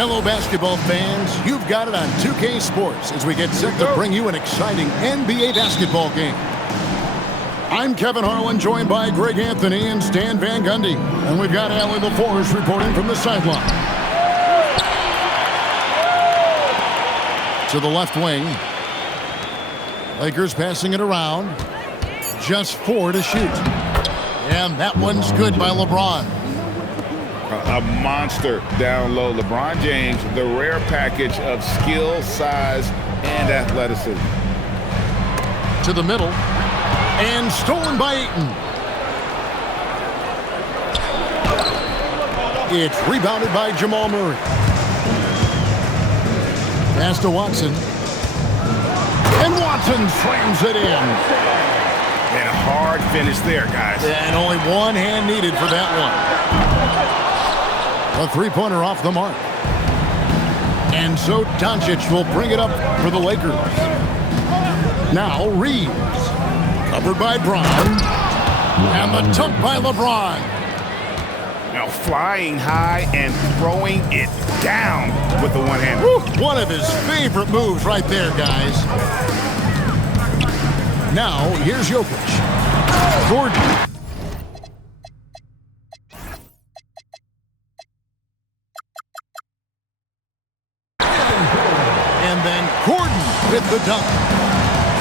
Hello, basketball fans. You've got it on 2K Sports as we get set to bring you an exciting NBA basketball game. I'm Kevin Harlan, joined by Greg Anthony and Stan Van Gundy. And we've got Allie LaForce reporting from the sideline. To the left wing. Lakers passing it around. Just 4 to shoot. And that one's good by LeBron. A monster down low. LeBron James, the rare package of skill, size, and athleticism. To the middle. And stolen by Ayton. It's rebounded by Jamal Murray. Pass to Watson. And Watson slams it in. And a hard finish there, guys. And only one hand needed for that one. A three-pointer off the mark. And so Doncic will bring it up for the Lakers. Now Reeves. Covered by Brown. And the dunk by LeBron. Now flying high and throwing it down with the one hand. One of his favorite moves right there, guys. Now here's Jokic. Gordon. With the dunk.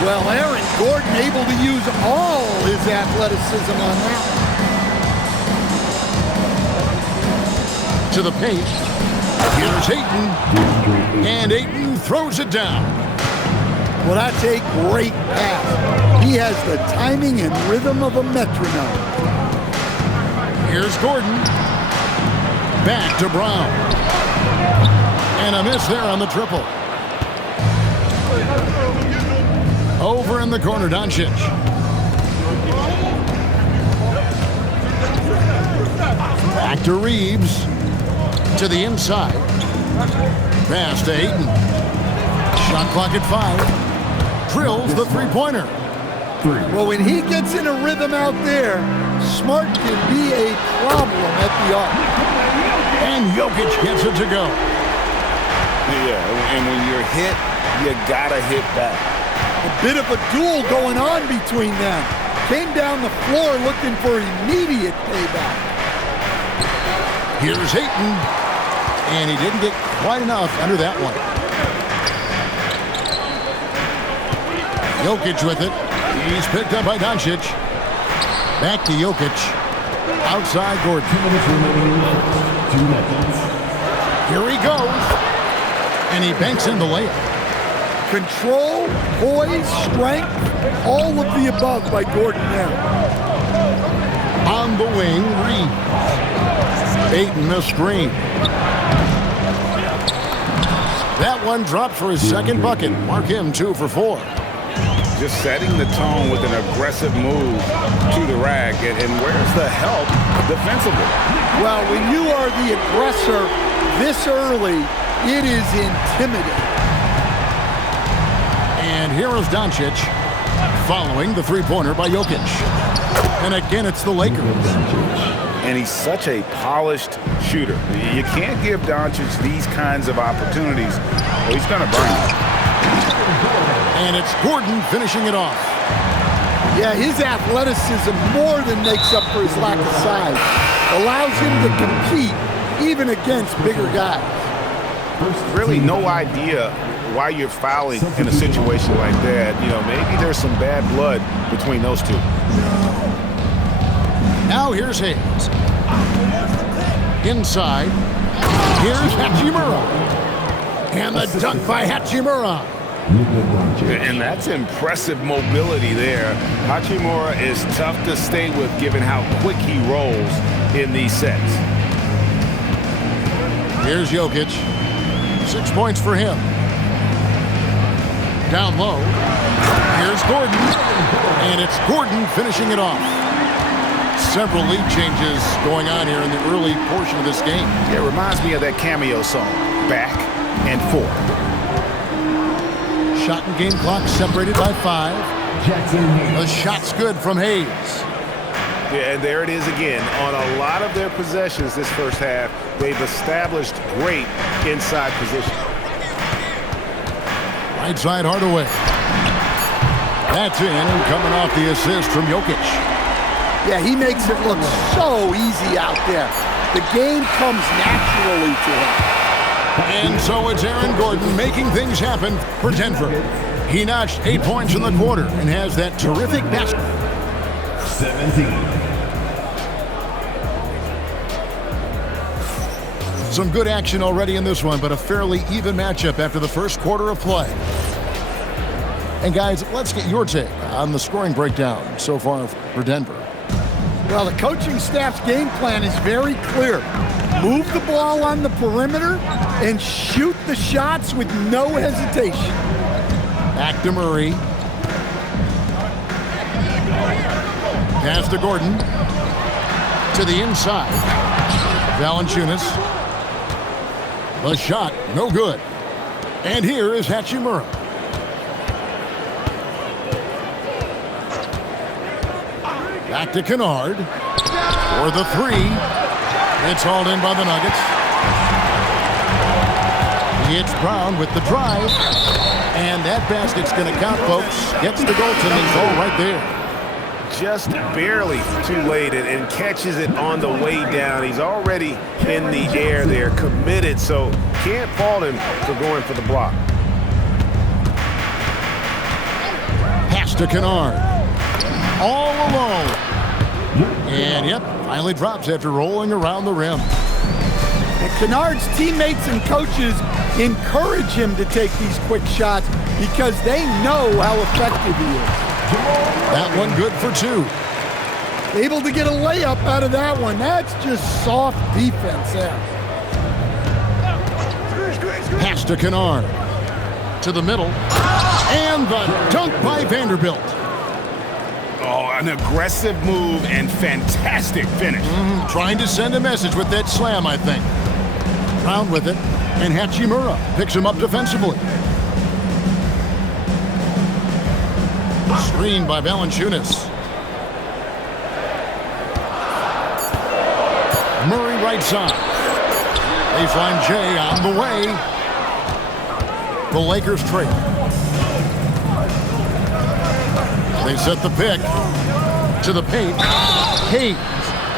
Well, Aaron Gordon able to use all his athleticism on that. To the paint. Here's Ayton. And Ayton throws it down. Well, that's a great pass. He has the timing and rhythm of a metronome. Here's Gordon. Back to Brown. And a miss there on the triple. Over in the corner, Doncic. Back to Reeves. To the inside. Pass to Ayton. Shot clock at 5. Drills the three-pointer. Well, when he gets in a rhythm out there, Smart can be a problem at the arc. And Jokic gets it to go. Yeah, and when you're hit, you gotta hit back. A bit of a duel going on between them. Came down the floor looking for immediate payback. Here's Ayton. And he didn't get quite enough under that one. Jokic with it. He's picked up by Doncic. Back to Jokic. Outside Gordon. 2 minutes. Here he goes. And he banks in the layup. Control, poise, strength, all of the above by Gordon now. On the wing, Reeves. Ayton the screen. That one dropped for his second bucket. Mark him 2 for 4. Just setting the tone with an aggressive move to the rack. And where's the help defensively? Well, when you are the aggressor this early, it is intimidating. And here is Doncic following the three-pointer by Jokic. And again, it's the Lakers. And he's such a polished shooter. You can't give Doncic these kinds of opportunities, or he's going to burn you. And it's Gordon finishing it off. Yeah, his athleticism more than makes up for his lack of size. Allows him to compete even against bigger guys. Really no idea why you're fouling in a situation like that. You know, maybe there's some bad blood between those two. Now here's Hayes. Inside. Here's Hachimura. And the dunk by Hachimura. And that's impressive mobility there. Hachimura is tough to stay with given how quick he rolls in these sets. Here's Jokic. 6 points for him. Down low. Here's Gordon. And it's Gordon finishing it off. Several lead changes going on here in the early portion of this game. Yeah, it reminds me of that cameo song, Back and Forth. Shot and game clock separated by 5. Jackson Hayes. The shot's good from Hayes. Yeah, and there it is again. On a lot of their possessions this first half, they've established great inside position. Right side Hardaway. That's in, coming off the assist from Jokic. Yeah, he makes it look so easy out there. The game comes naturally to him. And so it's Aaron Gordon making things happen for Denver. He notched 8 points in the quarter and has that terrific basket. 17. Some good action already in this one, but a fairly even matchup after the first quarter of play. And guys, let's get your take on the scoring breakdown so far for Denver. Well, the coaching staff's game plan is very clear. Move the ball on the perimeter and shoot the shots with no hesitation. Back to Murray. Pass to Gordon. To the inside. Valanciunas. The shot, no good. And here is Hachimura. Back to Kennard. For the three. It's hauled in by the Nuggets. It's Brown with the drive. And that basket's going to count, folks. Gets the goaltending goal right there. Just barely too late and catches it on the way down. He's already in the air there, committed, so can't fault him for going for the block. Pass to Kennard. All alone. And yep, finally drops after rolling around the rim. And Kennard's teammates and coaches encourage him to take these quick shots because they know how effective he is. That one good for two. Able to get a layup out of that one. That's just soft defense there. Pass to Kennard. To the middle. And the dunk by Vanderbilt. Oh, an aggressive move and fantastic finish. Trying to send a message with that slam, I think. Brown with it. And Hachimura picks him up defensively. Screen by Valanciunas. Murray right side. Baseline J on the way. The Lakers trail. They set the pick to the paint. Hayes.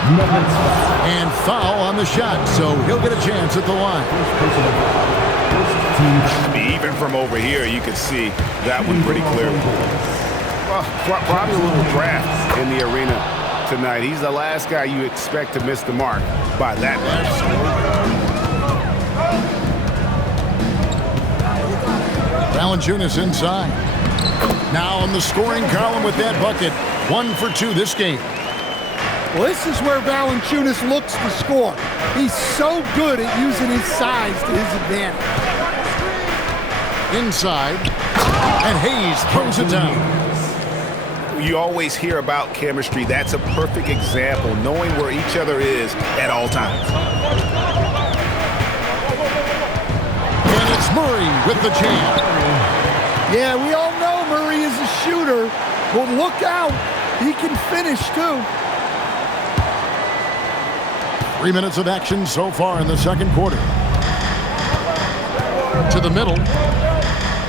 And foul on the shot, so he'll get a chance at the line. Even from over here, you can see that one pretty clearly. Well, probably a little draft in the arena tonight. He's the last guy you expect to miss the mark by that much. Valanciunas inside. Now in the scoring column with that bucket. 1 for 2 this game. Well, this is where Valanciunas looks to score. He's so good at using his size to his advantage. Inside. And Hayes throws it down. You always hear about chemistry. That's a perfect example, knowing where each other is at all times. And it's Murray with the jam. Yeah, we all know Murray is a shooter, but look out. He can finish, too. 3 minutes of action so far in the second quarter. To the middle.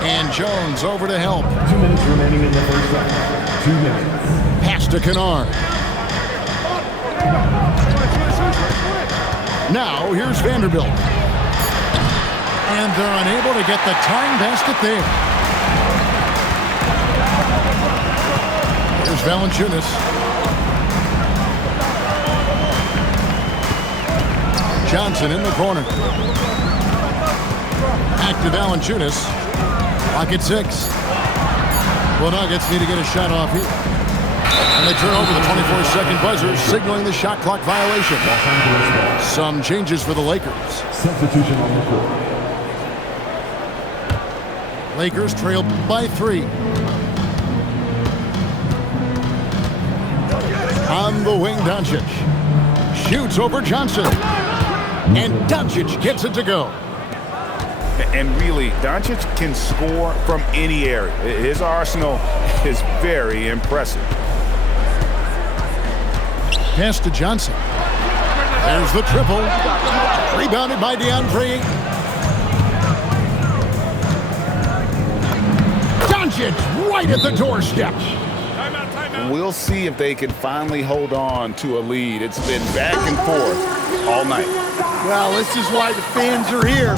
And Jones over to help. 2 minutes remaining in the first round. 2 minutes. Pass to Kennard. Now here's Vanderbilt. And they're unable to get the tying basket there. Here's Valanciunas. Johnson in the corner. Back to Valanciunas. Clock at 6. Well, Nuggets need to get a shot off here. And they turn over the 24-second buzzer, signaling the shot clock violation. Some changes for the Lakers. Substitution on the court. Lakers trail by 3. On the wing, Doncic. Shoots over Johnson. And Doncic gets it to go. And really, Doncic can score from any area. His arsenal is very impressive. Pass to Johnson. There's the triple. Rebounded by DeAndre. Doncic right at the doorstep. We'll see if they can finally hold on to a lead. It's been back and forth all night. Well, this is why the fans are here.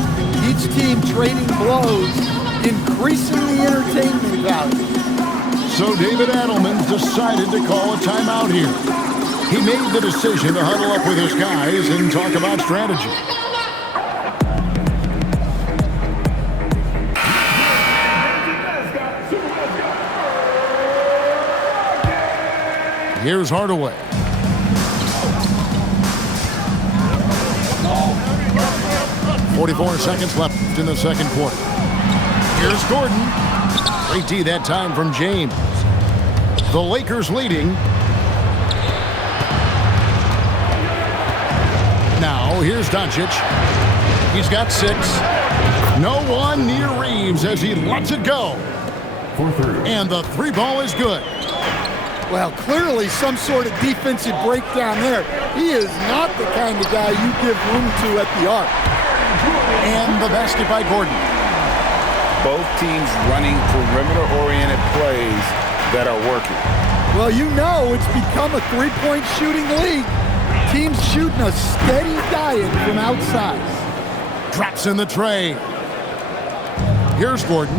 Each team trading blows, increasing the entertainment value. So David Adelman's decided to call a timeout here. He made the decision to huddle up with his guys and talk about strategy. Here's Hardaway. .44 seconds left in the second quarter. Here's Gordon. Great D that time from James. The Lakers leading. Now, here's Doncic. He's got 6. No one near Reeves as he lets it go. And the 3 ball is good. Well, clearly some sort of defensive breakdown there. He is not the kind of guy you give room to at the arc. And the basket by Gordon. Both teams running perimeter-oriented plays that are working. Well, you know it's become a three-point shooting league. Teams shooting a steady diet from outside. Drops in the tray. Here's Gordon.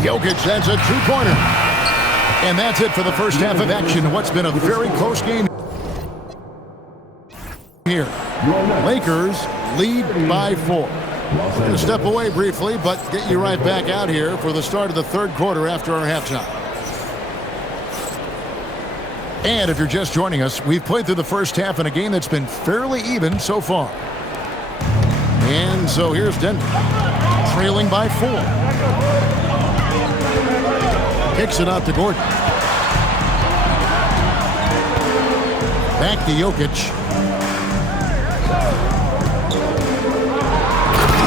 Jokic, that's a 2-pointer. And that's it for the first half of action. What's been a very close game here. Lakers lead by 4. We're going to step away briefly, but get you right back out here for the start of the third quarter after our halftime. And if you're just joining us, we've played through the first half in a game that's been fairly even so far. And so here's Denver, trailing by 4. Kicks it out to Gordon. Back to Jokic.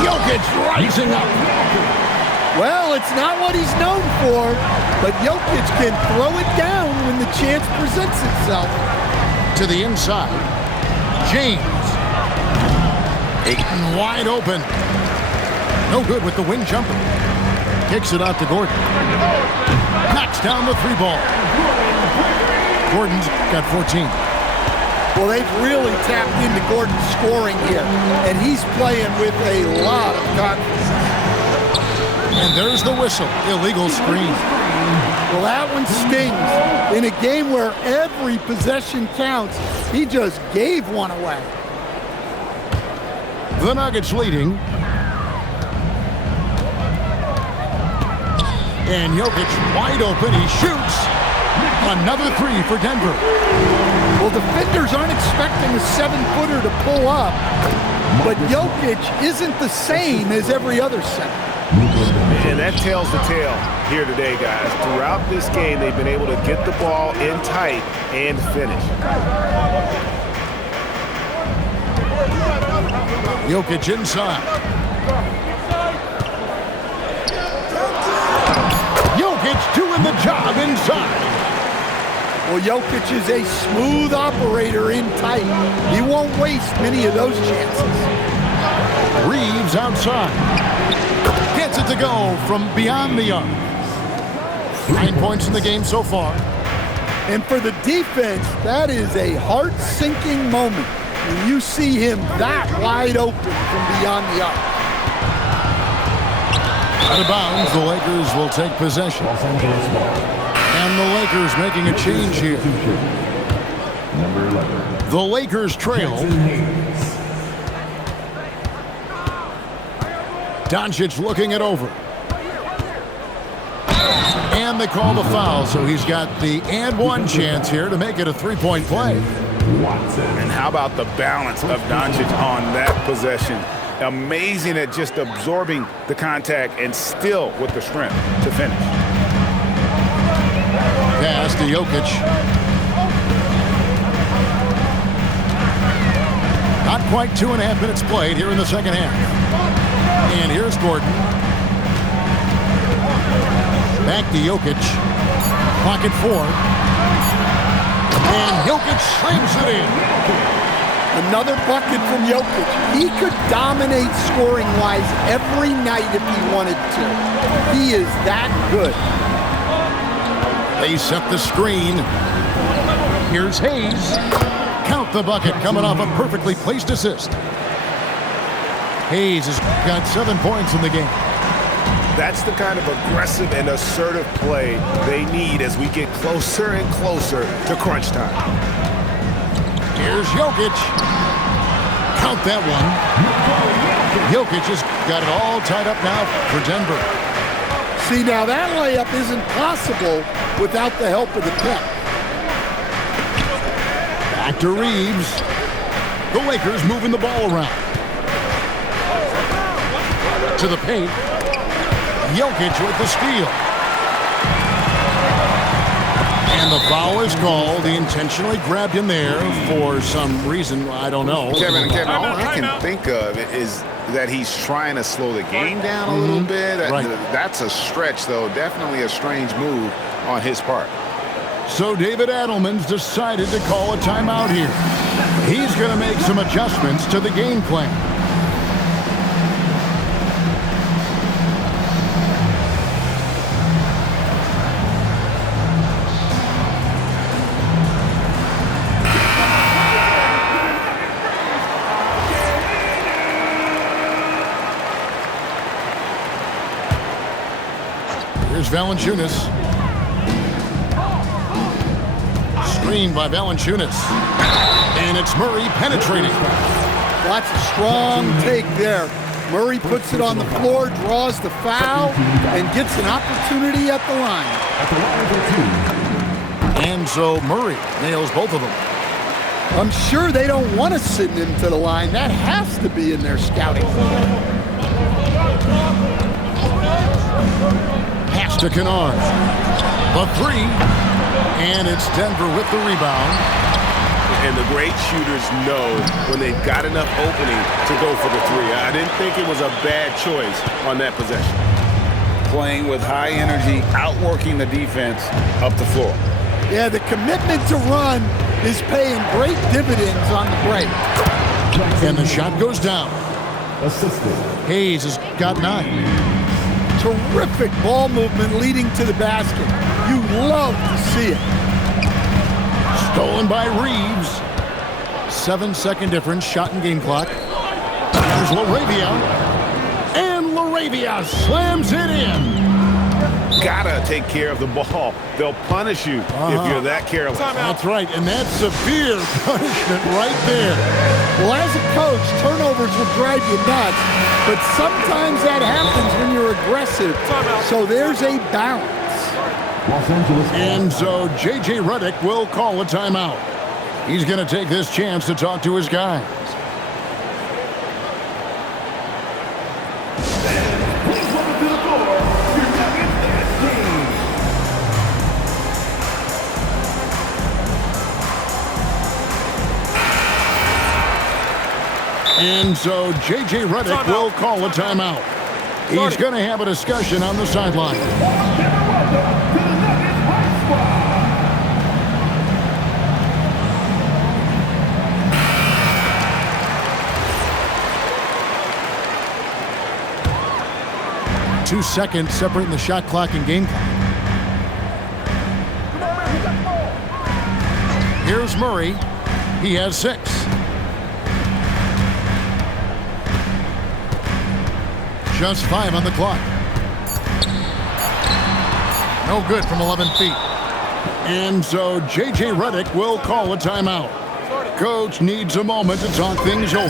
Jokic rising up. Well, it's not what he's known for, but Jokic can throw it down when the chance presents itself. To the inside. James. Ayton wide open. No good with the wing jumper. Kicks it out to Gordon. Knocks down the 3 ball. Gordon's got 14. Well, they've really tapped into Gordon's scoring here, and he's playing with a lot of confidence. And there's the whistle. Illegal screen. Well, that one stings. In a game where every possession counts, he just gave one away. The Nuggets leading. And Jokic wide open. He shoots. Another 3 for Denver. Well, defenders aren't expecting a 7-footer to pull up, but Jokic isn't the same as every other center. And that tells the tale here today, guys. Throughout this game, they've been able to get the ball in tight and finish. Jokic inside. Jokic doing the job inside. Well, Jokic is a smooth operator in tight. He won't waste many of those chances. Reeves outside. Gets it to go from beyond the arc. 9 points in the game so far. And for the defense, that is a heart-sinking moment when you see him that wide open from beyond the arc. Out of bounds, the Lakers will take possession. And the Lakers making a change here. Number 11. The Lakers trail. Doncic looking it over. And they call the foul, so he's got the and one chance here to make it a 3-point play. And how about the balance of Doncic on that possession? Amazing at just absorbing the contact and still with the strength to finish. Pass to Jokic. Not quite 2.5 minutes played here in the second half. And here's Gordon. Back to Jokic. Clock at 4. And Jokic slams it in. Another bucket from Jokic. He could dominate scoring-wise every night if he wanted to. He is that good. They set the screen. Here's Hayes. Count the bucket coming off a perfectly placed assist. Hayes has got 7 points in the game. That's the kind of aggressive and assertive play they need as we get closer and closer to crunch time. Here's Jokic. Count that one. Jokic has got it all tied up now for Denver. See, now that layup isn't possible without the help of the tech. Back to Reeves. The Lakers moving the ball around. To the paint. Jokic with the steal. And the foul is called. He intentionally grabbed him there for some reason. I don't know. Kevin, all I can think of is that he's trying to slow the game down a little bit. Right. That's a stretch, though. Definitely a strange move on his part. So David Adelman's decided to call a timeout here. He's going to make some adjustments to the game plan. Here's Valanciunas. Screen by Valanciunas. And it's Murray penetrating. That's a strong take there. Murray puts it on the floor, draws the foul, and gets an opportunity at the line. And so Murray nails both of them. I'm sure they don't want to send him to the line. That has to be in their scouting. Pass to Kennard. The three. And it's Denver with the rebound. And the great shooters know when they've got enough opening to go for the three. I didn't think it was a bad choice on that possession. Playing with high energy, outworking the defense up the floor. Yeah, the commitment to run is paying great dividends on the break. And the shot goes down. Hayes has got 9. Terrific ball movement leading to the basket. You love to see it. Stolen by Reeves. 7-second difference, shot and game clock. There's LaRavia. And LaRavia slams it in. Gotta take care of the ball. They'll punish you if you're that careless. That's right, and that's severe punishment right there. Well, as a coach, turnovers will drive you nuts, but sometimes that happens when you're aggressive. So there's a balance. And so J.J. Redick will call a timeout. He's going to take this chance to talk to his guys. And so J.J. Redick will call a timeout. He's going to have a discussion on the sideline. Two seconds separating the shot clock and game clock. Here's Murray. He has 6. Just 5 on the clock. No good from 11 feet. And so J.J. Redick will call a timeout. Coach needs a moment to talk things over.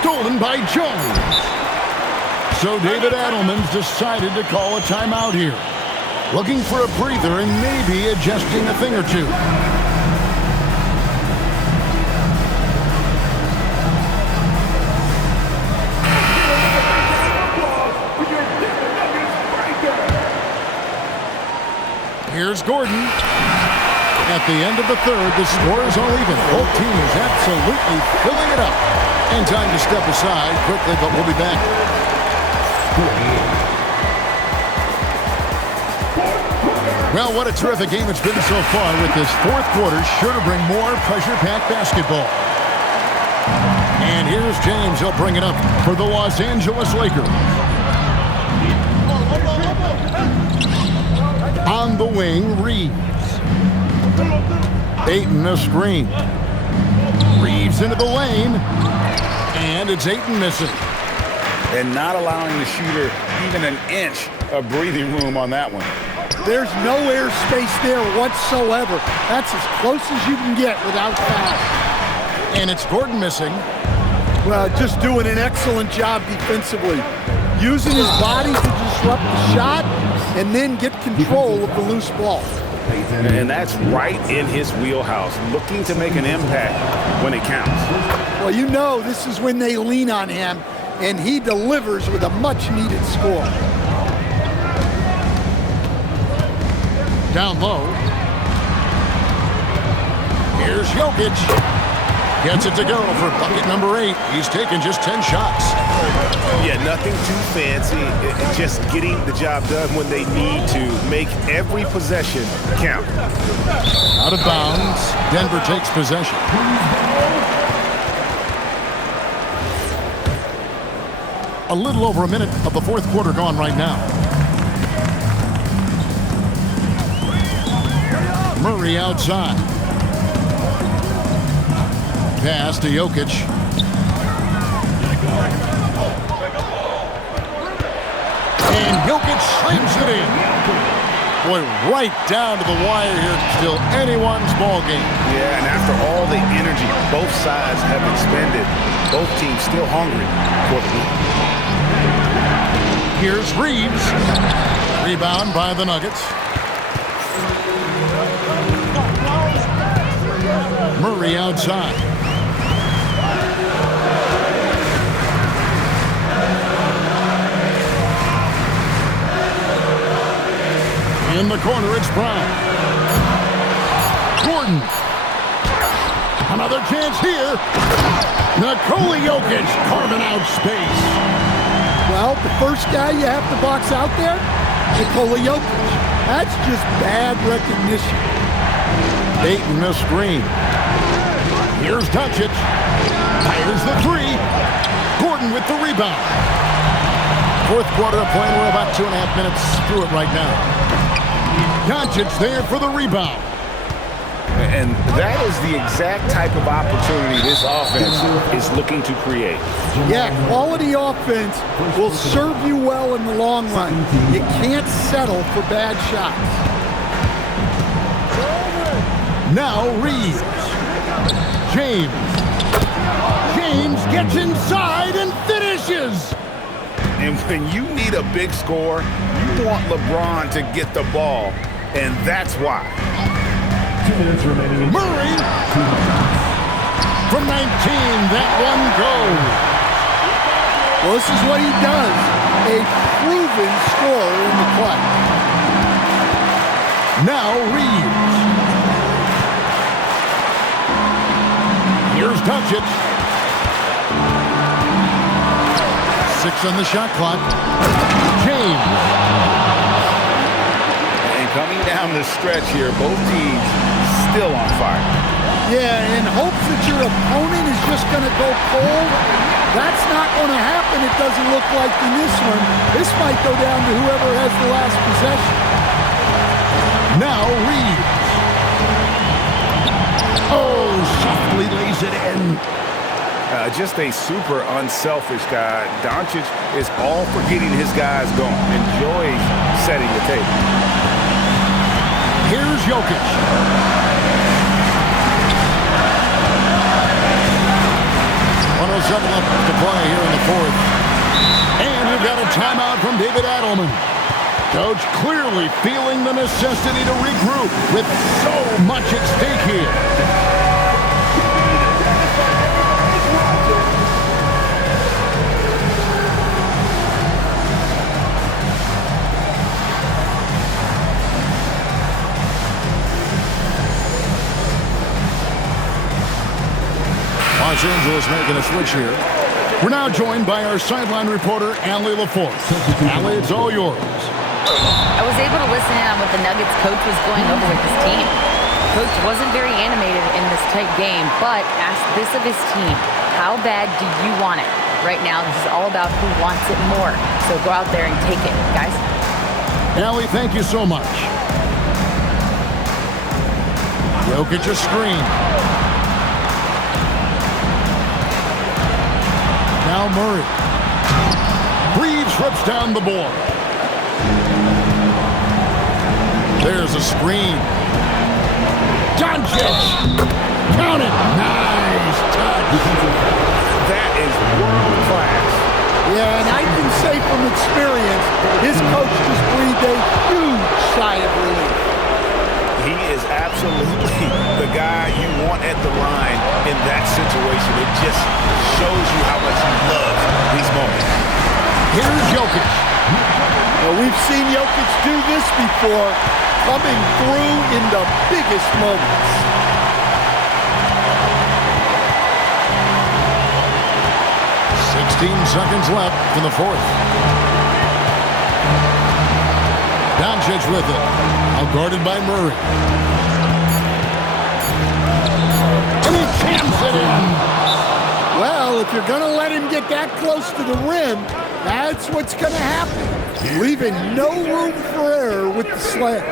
Stolen by Jones. So David Adelman's decided to call a timeout here. Looking for a breather and maybe adjusting a thing or two. Here's Gordon. At the end of the third, the score is all even. Both teams absolutely filling it up. And time to step aside quickly, but we'll be back. Well, what a terrific game it's been so far, with this fourth quarter sure to bring more pressure-packed basketball. And here's James. He'll bring it up for the Los Angeles Lakers. On the wing, Reeves. Ayton a screen. Reeves into the lane. And it's Ayton missing. And not allowing the shooter even an inch of breathing room on that one. There's no air space there whatsoever. That's as close as you can get without foul. And it's Gordon missing. Well, just doing an excellent job defensively. Using his body to disrupt the shot and then get control of the loose ball. And that's right in his wheelhouse, looking to make an impact when it counts. Well, you know this is when they lean on him, and he delivers with a much-needed score. Down low. Here's Jokic. Gets it to go for bucket number 8. He's taken just 10 shots. Yeah, nothing too fancy. Just getting the job done when they need to. Make every possession count. Out of bounds. Denver takes possession. A little over a minute of the fourth quarter gone right now. Murray outside. Pass to Jokic. And Jokic slams it in. Boy, right down to the wire here. Still anyone's ball game. Yeah, and after all the energy both sides have expended, both teams still hungry for the lead. Here's Reeves. Rebound by the Nuggets. Murray outside. In the corner, it's Brown. Gordon. Another chance here. Nikola Jokic carving out space. Well, the first guy you have to box out there, Nikola Jokic. That's just bad recognition. Ayton a screen. Here's Doncic. Fires the three. Gordon with the rebound. Fourth quarter of play. We're about 2.5 minutes through it right now. Doncic there for the rebound. And that is the exact type of opportunity this offense is looking to create. Yeah, quality offense will serve you well in the long run. You can't settle for bad shots. Now Reeves. James. James gets inside and finishes. And when you need a big score, you want LeBron to get the ball. And that's why. 2 minutes remaining. Murray. From 19, that one goes. Well, this is what he does. A proven scorer in the clutch. Now Reeves. Here's Doncic. 6 on the shot clock. James. And coming down the stretch here, both teams still on fire. Yeah, in hopes that your opponent is just going to go cold. That's not going to happen, it doesn't look like in this one. This might go down to whoever has the last possession. Now Reeves. Oh, softly lays it in. Just a super unselfish guy. Doncic is all for getting his guys going. Enjoys setting the table. Here's Jokic. Left to play here in the fourth. And we've got a timeout from David Adelman. Coach clearly feeling the necessity to regroup with so much at stake here. Los Angeles making a switch here. We're now joined by our sideline reporter, Allie LaForce. Allie, it's all yours. I was able to listen in on what the Nuggets coach was going over with his team. Coach wasn't very animated in this tight game, but asked this of his team: how bad do you want it? Right now, this is all about who wants it more. So go out there and take it, guys. Allie, thank you so much. Jokic a screen. Now Murray. Reeves rips down the board. There's a screen. Doncic. Count it. Nice touch. That is world class. Yeah, and I can say from experience, his coach just breathed a huge sigh of relief. He is absolutely the guy you want at the line in that situation. It just shows you how much he loves these moments. Here's Jokic. Well, we've seen Jokic do this before, coming through in the biggest moments. Seconds left in the fourth. Doncic with it. Now guarded by Murray. And he jams it in. Well, if you're going to let him get that close to the rim, that's what's going to happen. Leaving no room for error with the slam.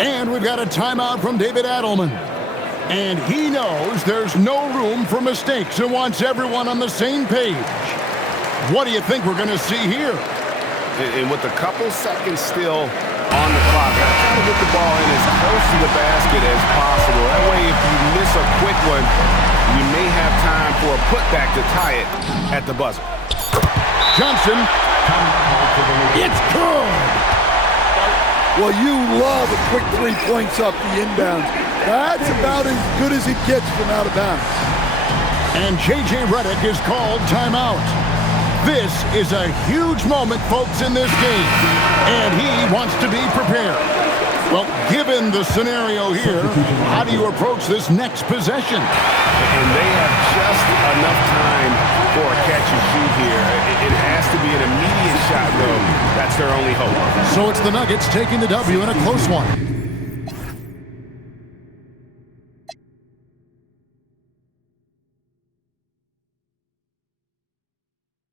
And we've got a timeout from David Adelman. And he knows there's no room for mistakes and wants everyone on the same page. What do you think we're going to see here? And with a couple seconds still on the clock, I try to get the ball in as close to the basket as possible. That way, if you miss a quick one, you may have time for a putback to tie it at the buzzer. Johnson. It's good. Well, you love a quick 3 points off the inbounds. That's about as good as it gets from out of bounds. And J.J. Redick is called timeout. This is a huge moment, folks, in this game, and he wants to be prepared. Well, given the scenario here, how do you approach this next possession? And they have just enough time for a catch and shoot here. It has to be an immediate shot, though. That's their only hope. So it's the Nuggets taking the W in a close one.